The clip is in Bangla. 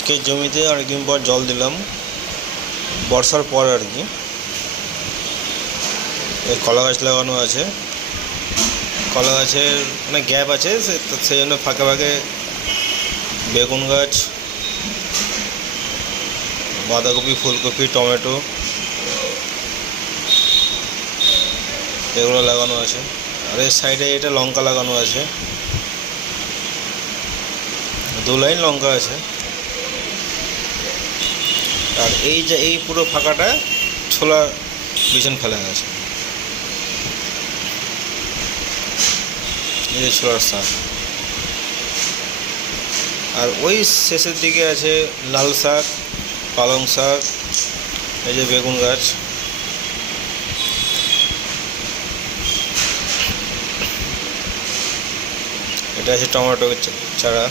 আজকে জমিতে অনেকদিন পর জল দিলাম, বর্ষার পর আর কি। এই কলা গাছ লাগানো আছে, কলা গাছের মানে গ্যাপ আছে, সেই জন্য ফাঁকে ফাঁকে বেগুন গাছ, বাঁধাকপি, ফুলকপি, টমেটো এগুলো লাগানো আছে। আর এর সাইডে এটা লঙ্কা লাগানো আছে, 2 লাইন লঙ্কা আছে। আর এই যে এই পুরো ফাঁকাটা ছোলা বিছন ফেলা আছে, এই যে ছোলার শাক। আর ওই শেষের দিকে আছে লাল শাক, পালং শাক, এই যে বেগুন গাছ। এটা আছে টমেটো চারা।